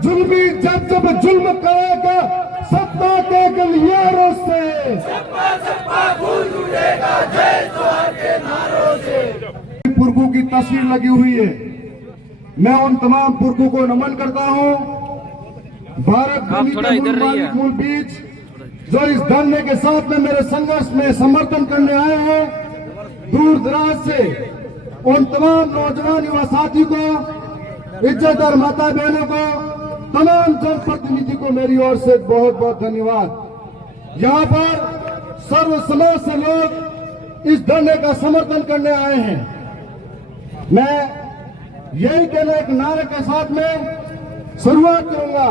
जुल्मी जब जब जुल्म करेगा सत्ता के गलियारों से, गूंज उठेगा जय जोहार के नारों से। पुरखों की तस्वीर लगी हुई है। मैं उन तमाम पुरखों को नमन करता हूं। भारत भूमि के मूल बीज जो इस धरने के साथ में मेरे संघर्ष में समर्थन करने आए हैं, दूर दराज से उन तमाम नौजवान युवा साथी को, इज्जतदार माता बहनों को, तमाम जनप्रतिनिधि को मेरी ओर से बहुत बहुत धन्यवाद। यहाँ पर सर्व समाज से लोग इस धरने का समर्थन करने आए हैं। मैं यही कहने एक नारे के साथ में शुरुआत करूंगा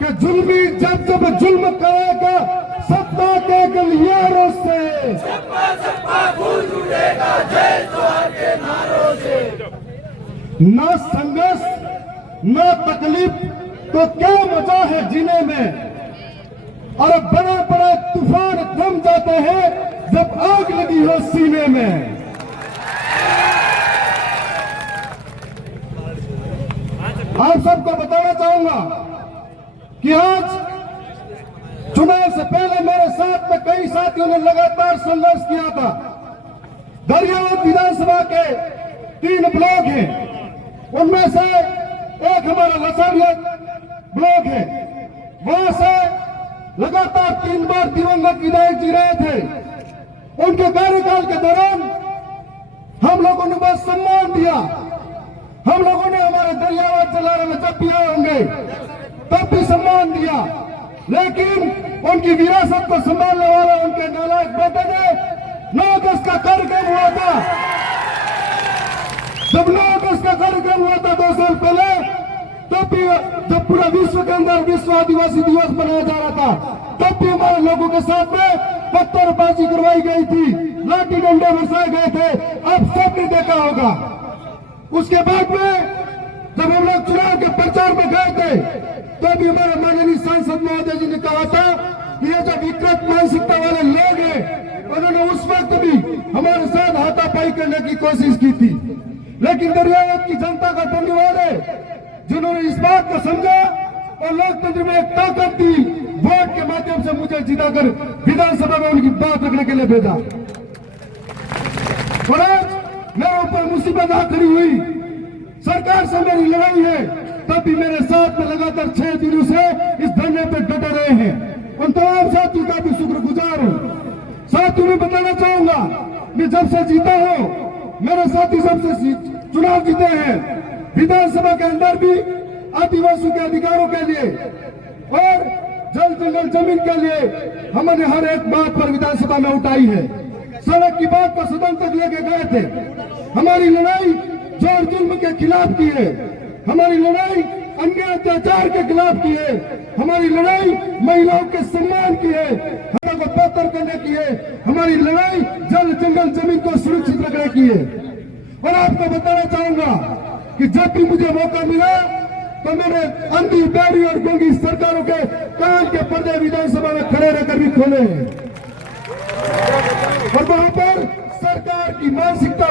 कि जुल्मी जब जब जुल्म करेगा सत्ता के गलियारों से, गूंज उठेगा जय जोहार के नारों से। न संघर्ष न तकलीफ तो क्या मजा है जीने में। और बड़े बड़े तूफान थम जाते हैं जब आग लगी हो सीने में। आप सबको बताना चाहूंगा कि आज चुनाव से पहले मेरे साथ में कई साथियों ने लगातार संघर्ष किया था। दरियावत विधानसभा के 3 ब्लॉक हैं, उनमें से एक हमारा लसाड़िया ब्लॉक है। वहां से लगातार 3 बार दिवंगत विधायक जी रहे थे। उनके कार्यकाल के दौरान हम लोगों ने बहुत सम्मान दिया। हम लोगों ने हमारे दरियावत जलारा में जब भी आए होंगे तब भी सम्मान दिया, लेकिन उनकी विरासत को संभालने वाला उनके नालायक बेटे ने 9 अगस्त का कार्यक्रम हुआ था। जब 9 अगस्त का कार्यक्रम हुआ था 2 साल पहले, तब भी जब पूरा विश्व के अंदर विश्व आदिवासी दिवस मनाया जा रहा था, तब भी हमारे लोगों के साथ में पत्थरबाजी करवाई गई थी, लाठी डंडे बरसाए गए थे। आप सबने देखा होगा। उसके बाद में जब हम लोग चुनाव के प्रचार में गए थे, तो भी हमारे माननीय सांसद महोदय जी ने कहा था कि ये जो विकृत मानसिकता वाले लोग हैं, उन्होंने उस वक्त भी हमारे साथ हाथापाई करने की कोशिश की थी। लेकिन दरियावत की जनता का धन्यवाद है जिन्होंने इस बात को समझा और लोकतंत्र में एक ताकत दी, वोट के माध्यम से मुझे जिताकर विधानसभा में उनकी बात रखने के लिए भेजा। और आज मेरे ऊपर मुसीबत आ खड़ी हुई, सरकार से मेरी लड़ाई है, तब भी मेरे साथ में लगातार 6 दिनों से इस धरने पे डटे रहे हैं। उन तमाम साथियों का भी शुक्रगुजार हूँ। साथियों में बताना चाहूंगा, मैं जब से जीता हूँ, मेरे साथी सबसे चुनाव जीते हैं, विधानसभा के अंदर भी आदिवासियों के अधिकारों के लिए और जल जंगल जमीन के लिए हमने हर एक बात पर विधानसभा में उठाई है। सड़क की बात को सदन तक लेके गए थे। हमारी लड़ाई जोर जुल्म के खिलाफ की है, हमारी लड़ाई अन्य अत्याचार के खिलाफ की है, हमारी लड़ाई महिलाओं के सम्मान की है, हमें को बेहतर करने की है, हमारी लड़ाई जल जंगल जमीन को सुरक्षित रखने की है। और आपको बताना चाहूंगा कि जब भी मुझे मौका मिला तो मैंने अंधी बैरी और गूंगी सरकारों के कान के पर्दे विधानसभा में खड़े रहकर भी खोले हैं। और वहां पर सरकार की मानसिकता,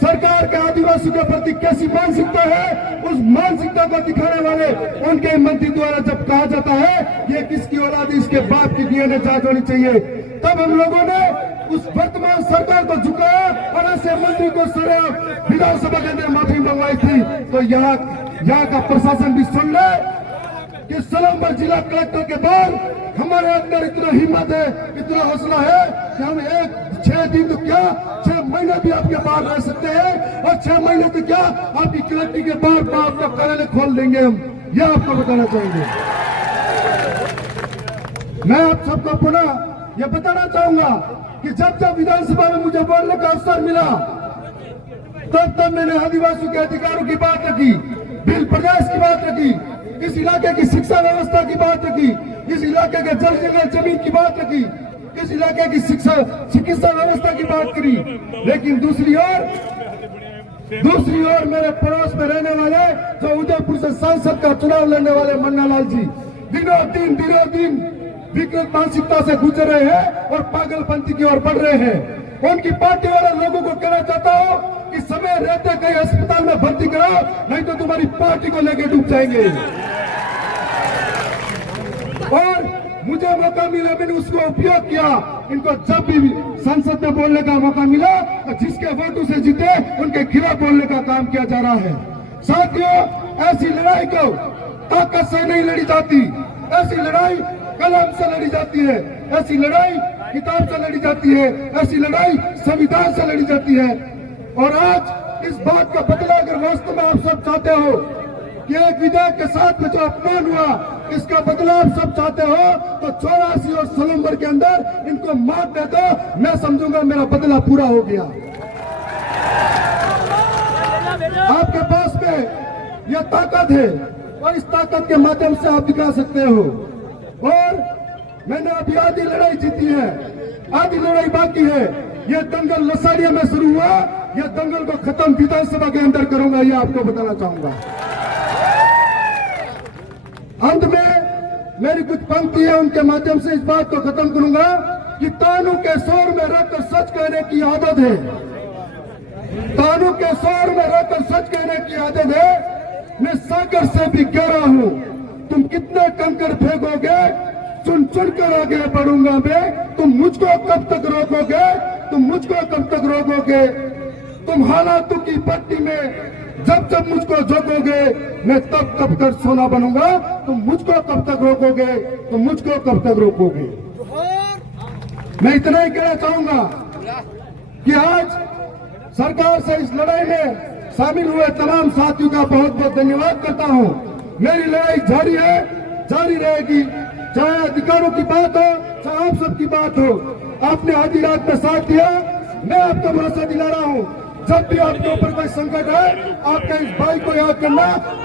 सरकार के आदिवासियों के प्रति कैसी मानसिकता है, उस मानसिकता को दिखाने वाले उनके मंत्री द्वारा जब कहा जाता है ये किसकी औलाद, इसके बाप की डीएनए जांच होनी चाहिए, तब हम लोगों ने उस वर्तमान सरकार को झुकाया और ऐसे मंत्री को सरे विधानसभा के अंदर माफी मंगवाई थी। तो यहाँ का प्रशासन भी सुन ले कि सलम्बर जिला कलेक्टर के बाद हमारे अंदर इतना हिम्मत है, इतना हौसला है कि हम 6 दिन तो क्या 6 महीने भी आपके बाहर रह सकते हैं, और 6 महीने तो क्या आपकी कलेक्टर के बाहर आपका कार्यालय खोल देंगे हम। यह आपको बताना चाहेंगे। मैं आप सबको पुनः यह बताना चाहूंगा कि जब जब विधानसभा में मुझे बोलने का अवसर मिला, तब तब मैंने आदिवासियों के अधिकारों की बात रखी, बिल प्रदेश की बात रखी, इस इलाके की शिक्षा व्यवस्था की बात रखी, इस इलाके के जल जंगल जमीन की बात रखी, इस इलाके की चिकित्सा व्यवस्था की बात करी। लेकिन दूसरी ओर मेरे पड़ोस में रहने वाले जो उदयपुर से सांसद का चुनाव लड़ने वाले मन्ना लाल जी दिनों दिन विकृत मानसिकता से गुजर रहे हैं और पागलपंथी की ओर बढ़ रहे हैं। उनकी पार्टी वाले लोगों को कहना चाहता हूं कि समय रहते कहीं अस्पताल में भर्ती कराओ, नहीं तो तुम्हारी पार्टी को लेके डूब जाएंगे। मुझे मौका मिला मैंने उसको उपयोग किया। इनको जब भी संसद में बोलने का मौका मिला तो जिसके वोटों से जीते उनके खिलाफ बोलने का काम किया जा रहा है। साथियों, ऐसी लड़ाई को ताकत से नहीं लड़ी जाती, ऐसी लड़ाई कलम से लड़ी जाती है, ऐसी लड़ाई किताब से लड़ी जाती है, ऐसी लड़ाई संविधान से लड़ी जाती है। और आज इस बात का बदला अगर वास्तव में आप सब चाहते हो कि एक विधायक के साथ में जो अपमान हुआ इसका बदला आप सब चाहते हो तो 84 और 16 नंबर के अंदर इनको मार दे दो, मैं समझूंगा मेरा बदला पूरा हो गया। आपके पास में यह ताकत है और इस ताकत के माध्यम से आप दिखा सकते हो। और मैंने अभी आधी लड़ाई जीती है, आधी लड़ाई बाकी है। यह दंगल लसाड़िया में शुरू हुआ, यह दंगल को खत्म विधानसभा के अंदर करूंगा, यह आपको बताना चाहूंगा। अंत में मेरी कुछ पंक्ति है, उनके माध्यम से इस बात को खत्म करूंगा कि तानू के शोर में रहकर सच कहने की आदत है, तानू के शोर में रहकर सच कहने की आदत है। मैं सागर से भी गहरा हूं, तुम कितने कंकड़ फेंकोगे, चुन चुन कर आगे बढ़ूंगा मैं। तुम मुझको कब तक रोकोगे, तुम मुझको कब तक रोकोगे। तुम हालातों की पट्टी में जब जब मुझको झोंकोगे मैं तब तब तक सोना बनूंगा। तुम मुझको कब तक रोकोगे, तुम मुझको कब तक रोकोगे। मैं इतना ही कहना चाहूंगा कि आज सरकार से इस लड़ाई में शामिल हुए तमाम साथियों का बहुत बहुत धन्यवाद करता हूं। मेरी लड़ाई जारी है, जारी रहेगी, चाहे अधिकारों की बात हो चाहे आप सबकी बात हो। आपने आधी रात में साथ दिया, मैं आपको भरोसा दिला रहा हूं जब भी आपके ऊपर कोई संकट है आपके इस भाई को याद करना,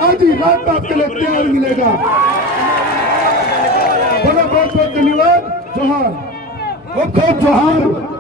आधी रात में आपके लिए प्यार मिलेगा। बहुत बहुत धन्यवाद। जोहार, बहुत जोहार।